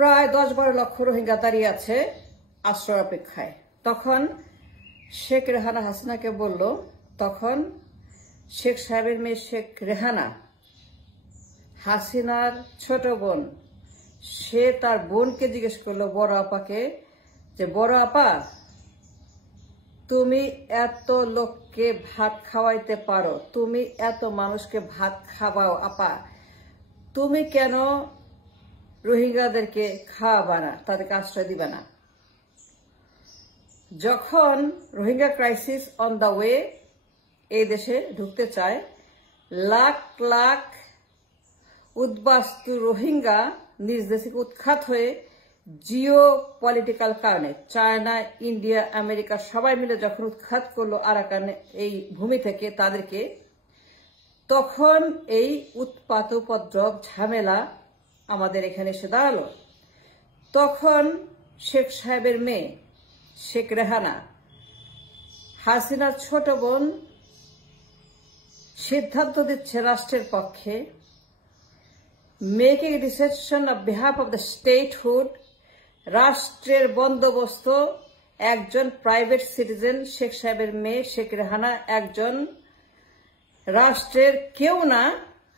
প্রায় 10-12 লক্ষ রোহিঙ্গা দাঁড়িয়ে আছে আশ্রয় অপেক্ষায়। তখন শেখ রেহানা হাসিনাকে বলল, তখন শেখ সাহেবের মেয়ে শেখ রেহানা, হাসিনার ছোট বোন, সে তার বোনকে জিজ্ঞেস করলো, বড় আপাকে, যে বড় আপা, তুমি এত লোককে ভাত খাওয়াইতে পারো, তুমি এত মানুষকে ভাত খাওয়াও আপা, তুমি কেন রোহিঙ্গাদেরকে খাওয়াবা না, তাদেরকে আশ্রয় দিবা না? যখন Rohingya crisis on the way এই দেশে ঢুকতে চায়, লাখ লাখ উদ্বাস্তু রোহিঙ্গা নিজ দেশে উৎখাত হয়ে জিও পলিটিক্যাল কারণে চায়না, ইন্ডিয়া, আমেরিকা সবাই মিলে যখন উৎখাত করলো আরাকানে এই ভূমি থেকে তাদেরকে, তখন এই উৎপাত উপদ্রব ঝামেলা আমাদের এখানে এসে দাঁড়ালো। তখন শেখ সাহেবের মেয়ে শেখ রেহানা, হাসিনার ছোট বোন, সিদ্ধান্ত দিচ্ছে রাষ্ট্রের পক্ষে, making decision on behalf of the statehood, রাষ্ট্রের বন্দোবস্ত, একজন প্রাইভেট সিটিজেন শেখ সাহেবের মেয়ে শেখ রেহানা একজন রাষ্ট্রের কেউ না,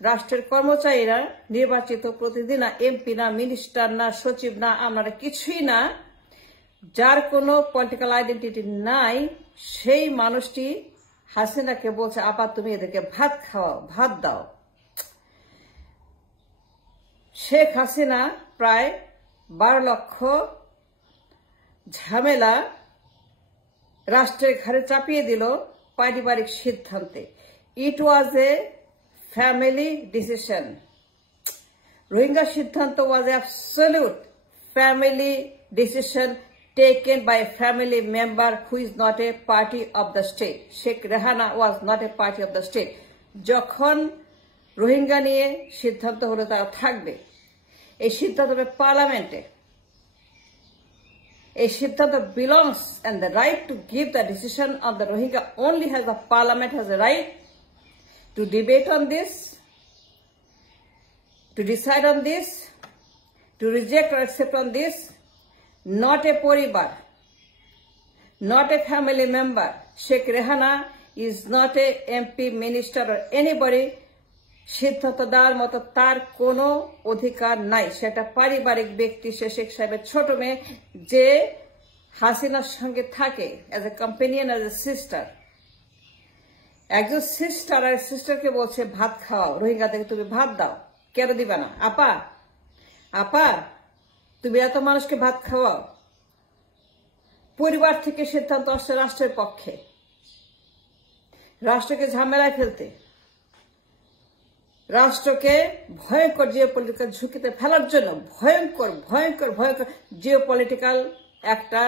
রাষ্ট্রের কর্মচারীরা, নির্বাচিত প্রতিনিধি না, এমপি না, মিনিস্টার না, সচিব না, আমরা কিছুই না, যার কোনো পলিটিক্যাল আইডেন্টিটি নাই, সেই মানুষটি হাসিনাকে বলছে, আপা তুমি এদেরকে ভাত খাওয়াও, ভাত দাও। শেখ হাসিনা প্রায় 12 লক্ষ ঝামেলা রাষ্ট্রের ঘাড়ে চাপিয়ে দিল পারিবারিক সিদ্ধান্তে। It was a family decision. রোহিঙ্গা সিদ্ধান্ত was absolute family decision taken by a family member who is not a party of the state. Sheikh Rehana was not a party of the state. যখন রোহিঙ্গা নিয়ে সিদ্ধান্ত হলো তারা থাকবে, এই সিদ্ধান্ত হবে পার্লামেন্টে। এই সিদ্ধান্ত belongs and the right to give the decision on the Rohingya only has the parliament has a right to debate on this, to decide on this, to reject or accept on this. Not a poribar, not a family member. Sheikh Rehana is not a MP, minister or anybody. সিদ্ধান্ত দেওয়ার মতো তার কোনো অধিকার নাই। সেটা পারিবারিক ব্যক্তি, সে শেখ সাহেবের ছোট মেয়ে, যে হাসিনার সঙ্গে থাকে as a companion, as a sister. একজন সিস্টার আর সিস্টারকে বলছে ভাত খাওয়াও, রোহিঙ্গাদেরকে তুমি ভাত দাও, কেন দিবা না? আপা, আপা তুমি এত মানুষকে ভাত খাওয়াও। পরিবার থেকে সিদ্ধান্ত আসছে রাষ্ট্রের পক্ষে, রাষ্ট্রকে ঝামেলায় ফেলতে, রাষ্ট্রকে ভয়ঙ্কর জিওপলিটিক্যাল ঝুঁকিতে ফেলার জন্য ভয়ঙ্কর ভয়ঙ্কর ভয়ঙ্কর জিওপলিটিক্যাল একটা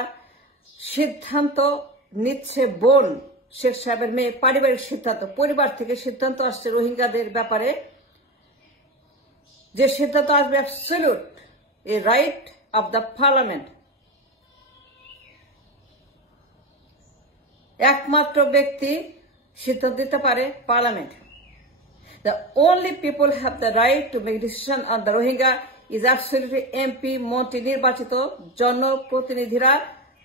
সিদ্ধান্ত নিচ্ছে বোন শেখ সাহেবের মেয়ে। পারিবারিক সিদ্ধান্ত, পরিবার থেকে সিদ্ধান্ত আসছে রোহিঙ্গাদের ব্যাপারে, যে সিদ্ধান্ত আসবে absolute a right of the parliament. একমাত্র ব্যক্তি সিদ্ধান্ত দিতে পারে parliament. The only people have the right to make decision on the Rohingya is absolutely MP, মন্ত্রী, নির্বাচিত জনপ্রতিনিধিরা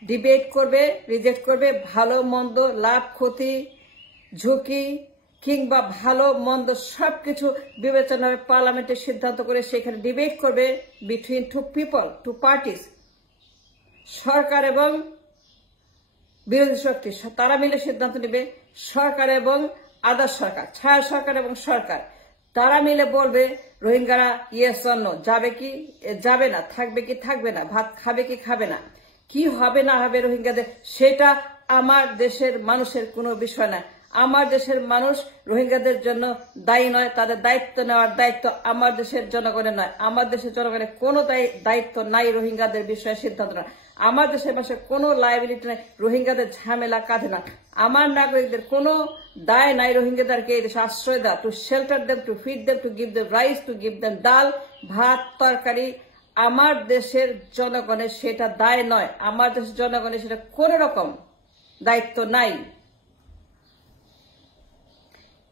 ডিবেট করবে, রিজেক্ট করবে, ভালো মন্দ, লাভ ক্ষতি, ঝুঁকি কিংবা ভালো মন্দ সবকিছু বিবেচনা হবে, পার্লামেন্টে সিদ্ধান্ত করে সেখানে ডিবেট করবে between two people, two parties, সরকার এবং বিরোধী শক্তি, তারা মিলে সিদ্ধান্ত নেবে। সরকার এবং আদার সরকার, ছায়া সরকার এবং সরকার, তারা মিলে বলবে রোহিঙ্গারা ইয়েস অর নো, যাবে কি যাবে না, থাকবে কি থাকবে না, ভাত খাবে কি খাবে না, কি হবে না হবে রোহিঙ্গাদের, সেটা আমার দেশের মানুষের কোনো বিষয় না। আমার দেশের মানুষ রোহিঙ্গাদের জন্য দায়ী নয়, তাদের দায়িত্ব নেওয়ার দায়িত্ব আমার দেশের জনগণের নয়। আমার দেশের জনগণের কোনো দায়িত্ব নাই রোহিঙ্গাদের বিষয়ে সিদ্ধান্ত না। আমার দেশের মানুষের কোনো লায়াবিলিটি নাই, রোহিঙ্গাদের ঝামেলা কাঁধে না। আমার নাগরিকদের কোনো দায় নাই রোহিঙ্গাদেরকে এই দেশে আশ্রয় দেওয়া, to shelter them, to feed them, to give them rice, to give them dal, bhat, তরকারি। আমার দেশের জনগণের সেটা দায় নয়, আমার দেশের জনগণের সেটা কোনো রকম দায়িত্ব নাই।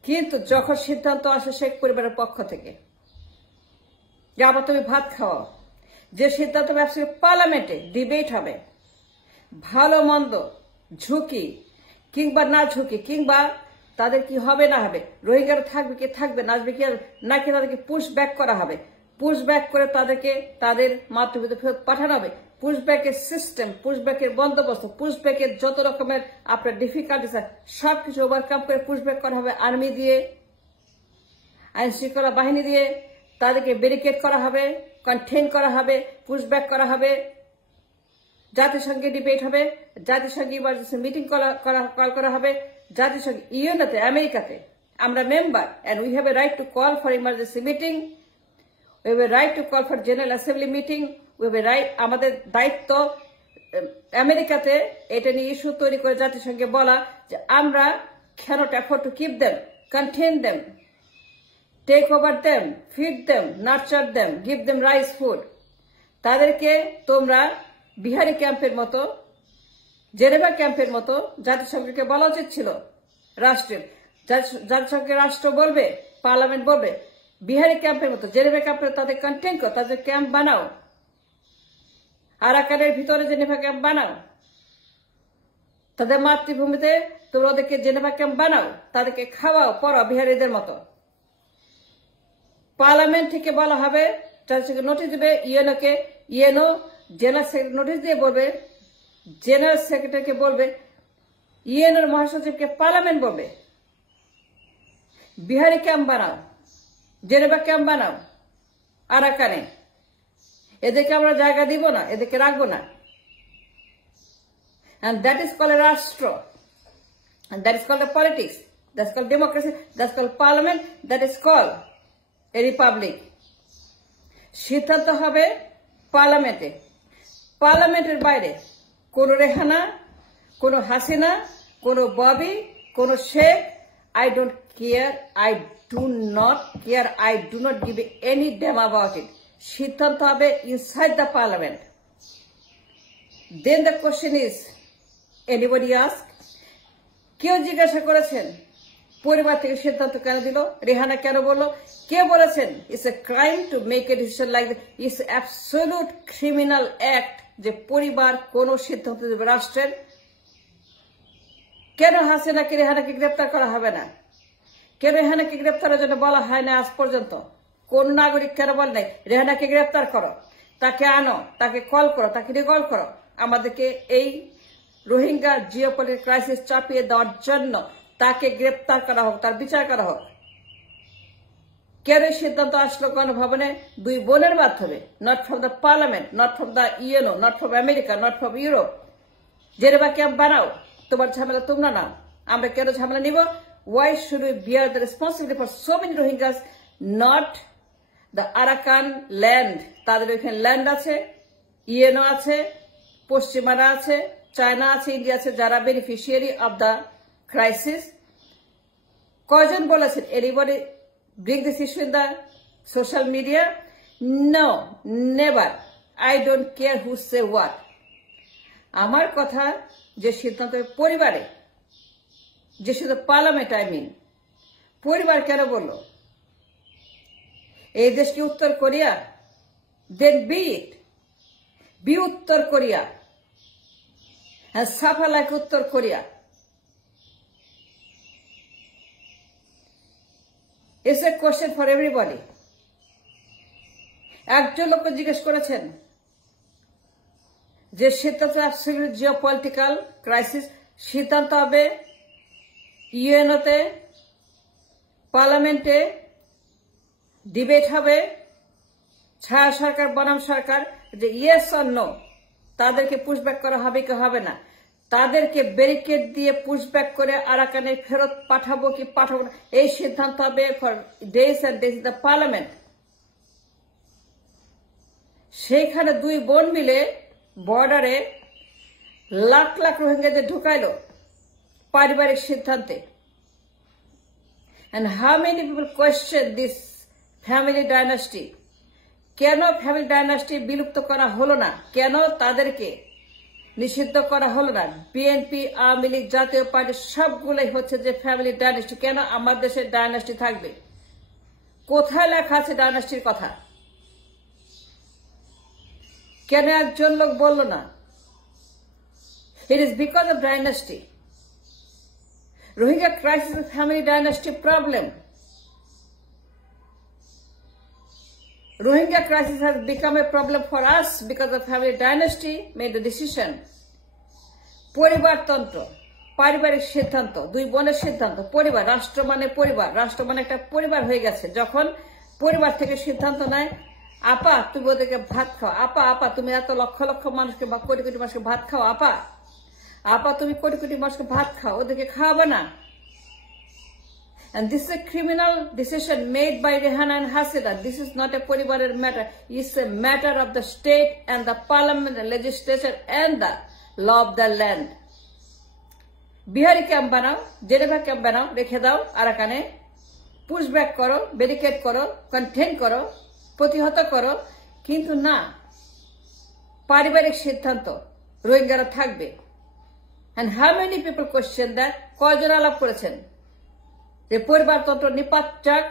কিন্তু যখন সিদ্ধান্ত আসে শেখ পরিবারের পক্ষ থেকে যে আবার তুমি ভাত খাওয়াও, যে সিদ্ধান্ত পার্লামেন্টে ডিবেট হবে, ভালো মন্দ, ঝুঁকি কিংবা না ঝুঁকি, কিংবা তাদের কি হবে না হবে, রোহিঙ্গারা থাকবে কি থাকবে না, আসবে কি নাকি তাদেরকে পুশ ব্যাক করা হবে, পুশ ব্যাক করে তাদেরকে তাদের মাতৃভূমিতে ফেরত পাঠানো হবে, পুশ ব্যাকের সিস্টেম, পুশ ব্যাকের বন্দোবস্ত, পুশ ব্যাকের যত রকমের আপনার ডিফিকাল্টিস সবকিছু ওভারকাম করে পুশ ব্যাক করা হবে আর্মি দিয়ে, আইন শৃঙ্খলা বাহিনী দিয়ে, তাদেরকে ব্যারিকেড করা হবে, কন্টেইন করা হবে, পুশ ব্যাক করা হবে, জাতিসংঘে ডিবেট হবে, জাতিসংঘে ইমার্জেন্সি মিটিং কল করা হবে, জাতিসংঘ ইউএনতে আমেরিকাতে আমরা member and we have a right to call for emergency meeting, we have a right to call for general assembly meeting, we have a right, আমাদের দায়িত্ব আমেরিকাতে এটা নিয়ে ইস্যু তৈরি করে জাতিসংঘে বলা যে আমরা cannot afford to keep them, contain them, take over them, feed them, nurture them, give them rice food. তাদেরকে তোমরা বিহারি ক্যাম্পের মতো, জেনেভা ক্যাম্পের মতো জাতিসংঘকে বলা উচিত ছিল। রাষ্ট্রের জাতিসংঘের রাষ্ট্র বলবে, পার্লামেন্ট বলবে, বিহারি ক্যাম্পের মতো, জেনেভা ক্যাম্পের তাদের কন্টেন করো, তাদের ক্যাম্প বানাও, আরাকানের ভিতরে জেনেভা ক্যাম্প বানাও, তাদের মাতৃভূমিতে তোমরা ওদেরকে জেনেভা ক্যাম্প বানাও, তাদেরকে খাওয়াও পড়াও বিহারিদের মতো। পার্লামেন্ট থেকে বলা হবে, জাতিসংঘ নোটিশ দিবে ইউএনওকে, ইউএনও জেনারেল সেক্রেটারি নোটিশ দিয়ে বলবে, জেনারেল সেক্রেটারিকে বলবে, ইউএনওর মহাসচিবকে পার্লামেন্ট বলবে বিহারি ক্যাম্প বানাও, জেনেভা ক্যাম্প বানাও আরাকানে, এদেরকে আমরা জায়গা দিব না, এদেরকে রাখবো না। And that is called a rashtra, and that is called a politics, that's called democracy, that's called parliament, that is called a republic. সিদ্ধান্ত হবে পার্লামেন্টে, পার্লামেন্টের বাইরে কোন রেহানা, কোন হাসিনা, কোন ববি, কোন Sheikh, I don't care, I do not care, I do not give any damn about it. সিদ্ধান্ত হবে inside the parliament. Then the question is, anybody ask? কেউ জিজ্ঞাসা করেছেন পরিবার থেকে সিদ্ধান্ত কেন দিল, রেহানা কেন বললো, কে বলেছেন it's a crime to make a decision like that, it's absolute criminal act যে পরিবার কোন সিদ্ধান্ত দেবে রাষ্ট্রের। কেন হাসিনাকে রেহানাকে গ্রেপ্তার করা হবে না, কেন রেহানাকে গ্রেপ্তারের জন্য বলা হয় না আজ পর্যন্ত, কোন নাগরিক কেন বলে নাই রেহানাকে গ্রেপ্তার করো, তাকে আনো, তাকে কল করো, তাকে রিকল করো, আমাদেরকে এই রোহিঙ্গা জিওপলিটিক্যাল ক্রাইসিস চাপিয়ে দেওয়ার জন্য তাকে গ্রেপ্তার করা হোক, তার বিচার করা হোক। কেন সিদ্ধান্ত আসলো গণভবনে দুই বোনের মাধ্যমে, not from the parliament, not from the UNO, not from America, not from Europe. Geneva camp বানাও, তোমার ঝামেলা তোমরা নাও, আমরা কেন ঝামেলা নিব? Why should we bear the responsibility for so many Rohingyas, not the Arakan land? তাদের ওইখানে ল্যান্ড আছে, ইউএনও আছে, পশ্চিমারা আছে, চায়না আছে, ইন্ডিয়া আছে, যারা বেনিফিশিয়ারি অব দ্য ক্রাইসিস। কয়জন বলেছেন anybody bring this issue in the social media? No, never. I don't care who say what. আমার কথা যে সিদ্ধান্ত পরিবারে, যে শুধু পার্লামেন্ট, আই মিন পরিবার কেন বলল এই দেশ কি উত্তর কোরিয়া? দেন বি ইট, বি উত্তর কোরিয়া, and suffer like উত্তর Korea. It's a question for everybody. একজন লোককে জিজ্ঞেস করেছেন যে সিদ্ধান্ত অ্যাবসলিউট জিওপলিটিক্যাল ক্রাইসিস, সিদ্ধান্ত হবে ইউএনওতে, পার্লামেন্টে, ডিবেট হবে, ছায়া সরকার বনাম সরকার, যে ইয়েস অর নো তাদেরকে পুশব্যাক করা হবে কি হবে না, তাদেরকে ব্যারিকেড দিয়ে পুশব্যাক করে আরাকানে ফেরত পাঠাবো কি পাঠাবো না, এই সিদ্ধান্ত হবে for days and days in the parliament. সেইখানে দুই বোন মিলে বর্ডারে লাখ লাখ রোহিঙ্গাদের ঢুকাইলো পারিবারিক সিদ্ধান্তে। And how many people question this family dynasty? কেন ফ্যামিলি ডাইনাস্টি বিলুপ্ত করা হলো না, কেন তাদেরকে নিষিদ্ধ করা হলো না? বিএনপি, আওয়ামী লীগ, জাতীয় পার্টি সবগুলোই হচ্ছে যে ফ্যামিলি ডাইনাস্টি। কেন আমার দেশে ডাইনাস্টি থাকবে? কোথায় লেখা আছে ডাইনাস্টির কথা? কেন একজন লোক বলল না? It is because of dynasty. Rohingya crisis is a family dynasty problem. Rohingya crisis has become a problem for us because the family dynasty made the decision. পরিবারতন্ত্র, পারিবারিক সিদ্ধান্ত, দুই বোনের সিদ্ধান্ত, পরিবার, রাষ্ট্র মানে একটা পরিবার হয়ে গেছে। যখন পরিবার থেকে সিদ্ধান্ত নেয়, আপা তুমি ওদেরকে ভাত খাও, আপা তুমি এত লক্ষ লক্ষ মানুষকে বা কোটি কোটি মানুষকে ভাত খাও, আপা তুমি কোটি কোটি মানুষকে ভাত খাও, ওদেরকে খাওয়াবে না। And this is a criminal decision made by Rehana and Hasina. This is not a paribarer matter. It's a matter of the state and the parliament, the legislature and the law of the land. Bihari camp banao, Geneva camp banao, rekhe dao, Arakane, push back koro, barricade koro, contain koro, প্রতিহত করো, কিন্তু না, পারিবারিক সিদ্ধান্ত রোহিঙ্গারা থাকবে। And how many people question that? কয়জন আলাপ করেছেন যে পরিবারতন্ত্র নিপাত যাক,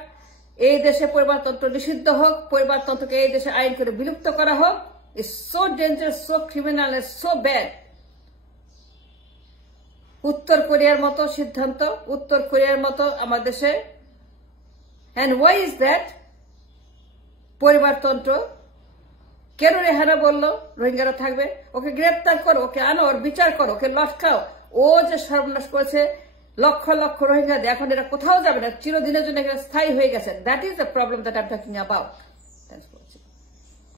এই দেশে পরিবারতন্ত্র নিষিদ্ধ হোক, পরিবারতন্ত্রকে এই দেশে আইন করে বিলুপ্ত করা হোক? It's so dangerous, so criminal, and so bad. উত্তর কোরিয়ার মতো সিদ্ধান্ত, উত্তর কোরিয়ার মতো আমার দেশে। And why is that? পরিবারতন্ত্র কেন রেহানা বলল রোহিঙ্গারা থাকবে? ওকে গ্রেপ্তার করো, ওকে আনো, ওর বিচার করো, ওকে লটকাও। ও যে সর্বনাশ করেছে লক্ষ লক্ষ রোহিঙ্গা, এখন এরা কোথাও যাবে না, চিরদিনের জন্য স্থায়ী হয়ে গেছে। That is the problem that I am talking about.